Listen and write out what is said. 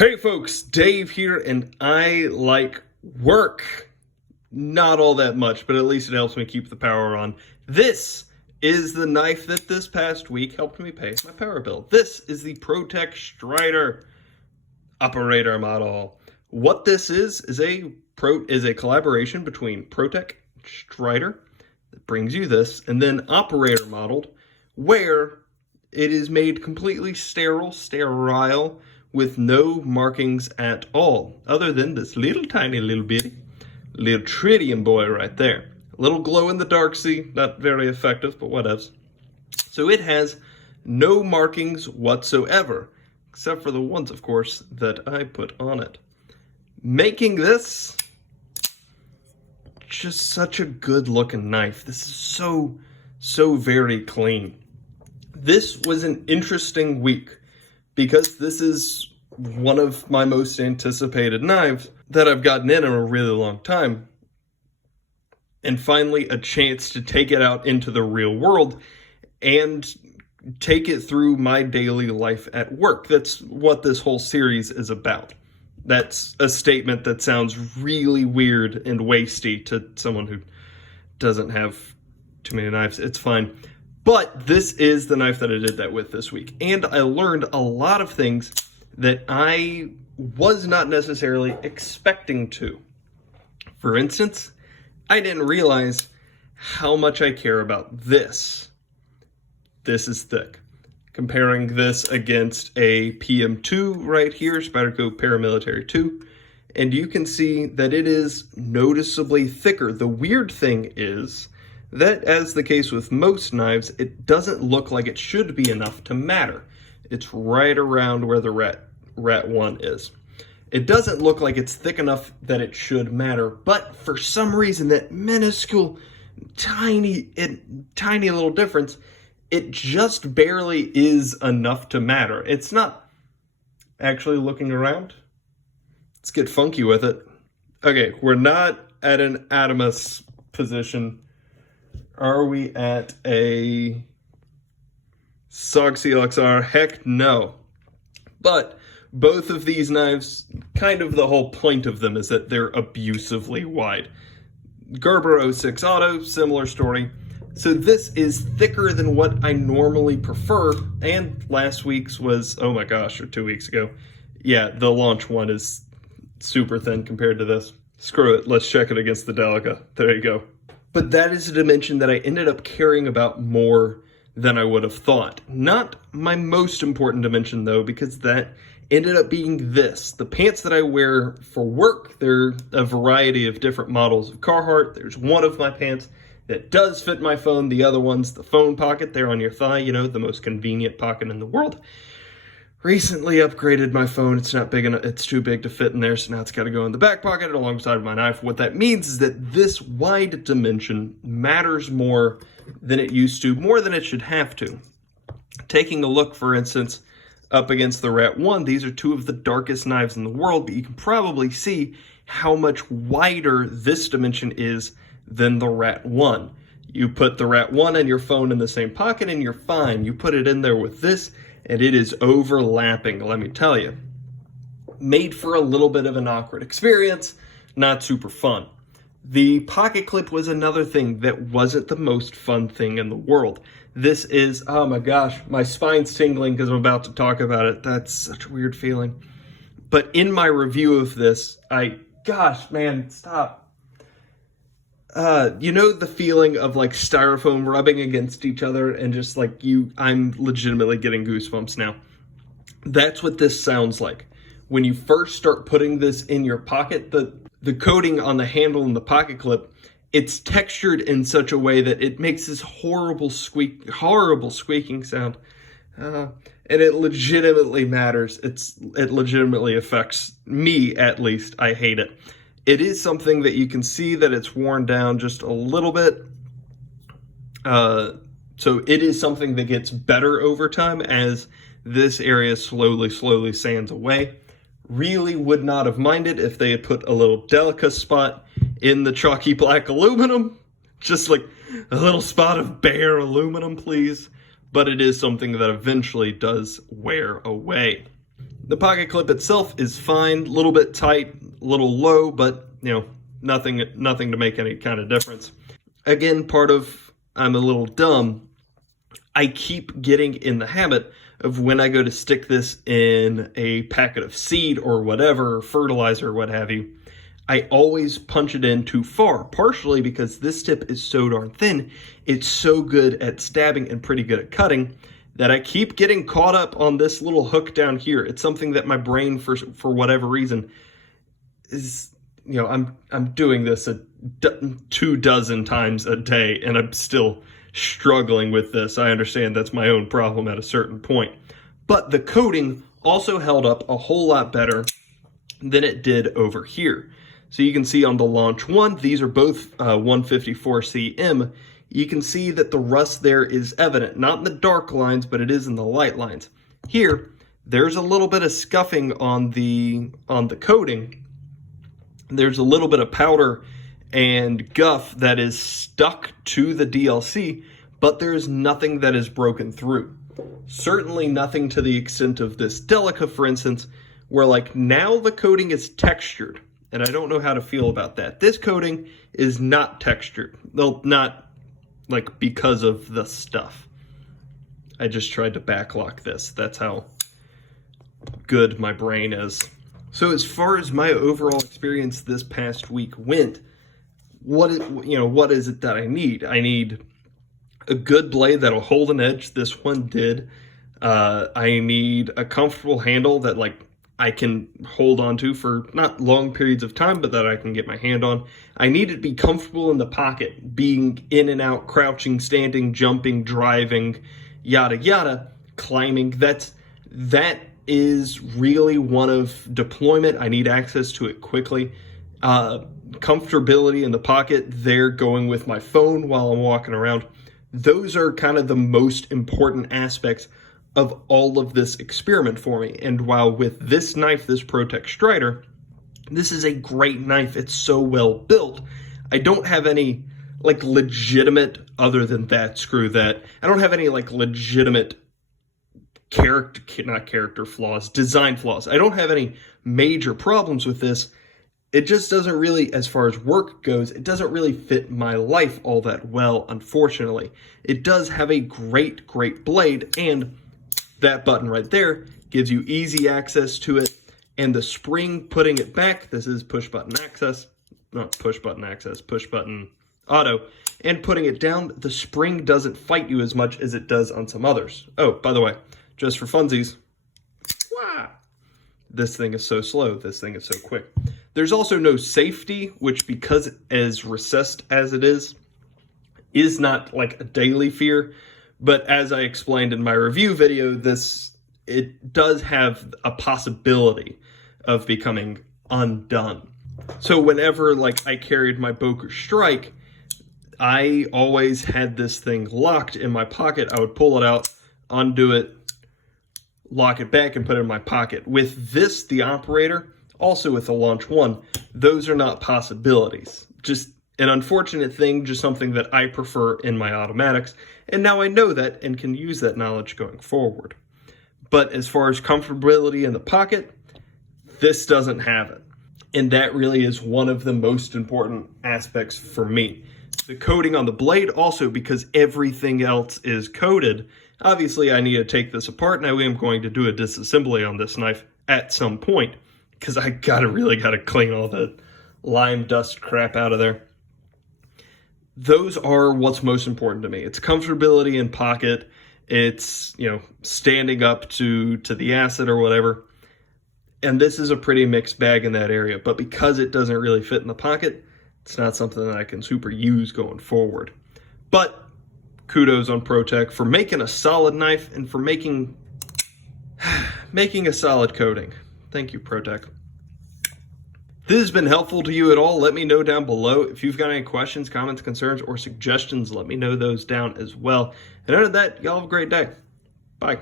Hey folks, Dave here, and I like work. Not all that much, but at least it helps me keep the power on. This is the knife that this past week helped me pay my power bill. This is the ProTech Strider operator model. What this is a collaboration between ProTech Strider that brings you this, and then operator modeled, where it is made completely sterile, with no markings at all, other than this little tiny little tritium boy right there. A little glow in the dark, see, not very effective, but whatevs. So it has no markings whatsoever, except for the ones, of course, that I put on it. Making this just such a good looking knife. This is so very clean. This was an interesting week, because this is one of my most anticipated knives that I've gotten in a really long time. And finally a chance to take it out into the real world and take it through my daily life at work. That's what this whole series is about. That's a statement that sounds really weird and wasty to someone who doesn't have too many knives. It's fine. But this is the knife that I did that with this week. And I learned a lot of things that I was not necessarily expecting to. For instance, I didn't realize how much I care about this. This is thick. Comparing this against a PM2 right here, Spyderco Paramilitary 2, and you can see that it is noticeably thicker. The weird thing is that, as the case with most knives, it doesn't look like it should be enough to matter. It's right around where the rat 1 is. It doesn't look like it's thick enough that it should matter, but for some reason, that minuscule, tiny little difference, it just barely is enough to matter. It's not actually looking around. Let's get funky with it. Okay, we're not at an Adamus position. Are we at a SOG CLXR? Heck no. But both of these knives, kind of the whole point of them is that they're abusively wide. Gerber 06 Auto, similar story. So this is thicker than what I normally prefer, and last week's was, oh my gosh, or 2 weeks ago. Yeah, the launch one is super thin compared to this. Screw it, let's check it against the Delica. There you go. But that is a dimension that I ended up caring about more than I would have thought. Not my most important dimension, though, because that ended up being this. The pants that I wear for work, they're a variety of different models of Carhartt. There's one of my pants that does fit my phone. The other one's the phone pocket there on your thigh, you know, the most convenient pocket in the world. Recently upgraded my phone. It's not big enough. It's too big to fit in there, so now it's got to go in the back pocket alongside of my knife. What that means is that this wide dimension matters more than it used to, more than it should have to. Taking a look, for instance, up against the Rat 1, these are two of the darkest knives in the world, but you can probably see how much wider this dimension is than the Rat 1. You put the Rat 1 and your phone in the same pocket and you're fine. You put it in there with this, and it is overlapping, let me tell you. Made for a little bit of an awkward experience, not super fun. The pocket clip was another thing that wasn't the most fun thing in the world. This is, oh my gosh, my spine's tingling because I'm about to talk about it. That's such a weird feeling. But in my review of this, gosh, man, stop. You know the feeling of like styrofoam rubbing against each other and just like I'm legitimately getting goosebumps now. That's what this sounds like. When you first start putting this in your pocket, the coating on the handle and the pocket clip, it's textured in such a way that it makes this horrible squeaking sound. And it legitimately matters. It legitimately affects me, at least. I hate it. It is something that you can see that it's worn down just a little bit. So it is something that gets better over time as this area slowly sands away. Really would not have minded if they had put a little Delica spot in the chalky black aluminum. Just like a little spot of bare aluminum, please. But it is something that eventually does wear away. The pocket clip itself is fine, a little bit tight, a little low, but nothing to make any kind of difference. Again, part of I'm a little dumb. I keep getting in the habit of when I go to stick this in a packet of seed or whatever, or fertilizer or what have you, I always punch it in too far, partially because this tip is so darn thin, it's so good at stabbing and pretty good at cutting, that I keep getting caught up on this little hook down here. It's something that my brain, for whatever reason, is, I'm doing this 24 times a day, and I'm still struggling with this. I understand that's my own problem at a certain point. But the coating also held up a whole lot better than it did over here. So you can see on the Launch 1, these are both 154 cm. You can see that the rust there is evident, not in the dark lines, but it is in the light lines. Here, there's a little bit of scuffing on the coating. There's a little bit of powder and guff that is stuck to the DLC, but there's nothing that is broken through. Certainly nothing to the extent of this Delica, for instance, where now the coating is textured, and I don't know how to feel about that. This coating is not textured. Well, not because of the stuff. I just tried to backlock this. That's how good my brain is. So as far as my overall experience this past week went, what is it that I need? I need a good blade that'll hold an edge. This one did. I need a comfortable handle that I can hold on to for not long periods of time, but that I can get my hand on. I need it to be comfortable in the pocket, being in and out, crouching, standing, jumping, driving, yada yada, climbing. That is really one of deployment. I need access to it quickly. Comfortability in the pocket, there going with my phone while I'm walking around. Those are kind of the most important aspects of all of this experiment for me. And while with this knife, this ProTech Strider, this is a great knife. It's so well built. I don't have any legitimate, other than that, screw that. I don't have any legitimate design flaws. I don't have any major problems with this. It just doesn't really, as far as work goes, it doesn't really fit my life all that well, unfortunately. It does have a great blade, and that button right there gives you easy access to it. And the spring putting it back, this is push button access, not push button access, push button auto. And putting it down, the spring doesn't fight you as much as it does on some others. Oh, by the way, just for funsies, this thing is so slow, this thing is so quick. There's also no safety, which, because as recessed as it is not a daily fear. But as I explained in my review video, it does have a possibility of becoming undone. So whenever I carried my Boker Strike, I always had this thing locked in my pocket. I would pull it out, undo it, lock it back, and put it in my pocket. With this, the operator, also with the Launch 1, those are not possibilities. Just an unfortunate thing, just something that I prefer in my automatics, and now I know that and can use that knowledge going forward. But as far as comfortability in the pocket, this doesn't have it. And that really is one of the most important aspects for me. The coating on the blade also, because everything else is coated. Obviously, I need to take this apart, and I am going to do a disassembly on this knife at some point, because I really gotta clean all the lime dust crap out of there. Those are what's most important to me. It's comfortability in pocket. It's, standing up to the acid or whatever. And this is a pretty mixed bag in that area. But because it doesn't really fit in the pocket, it's not something that I can super use going forward. But kudos on ProTech for making a solid knife and for making a solid coating. Thank you, ProTech. If this has been helpful to you at all, let me know down below. If you've got any questions, comments, concerns, or suggestions, let me know those down as well. And other than that, y'all have a great day. Bye.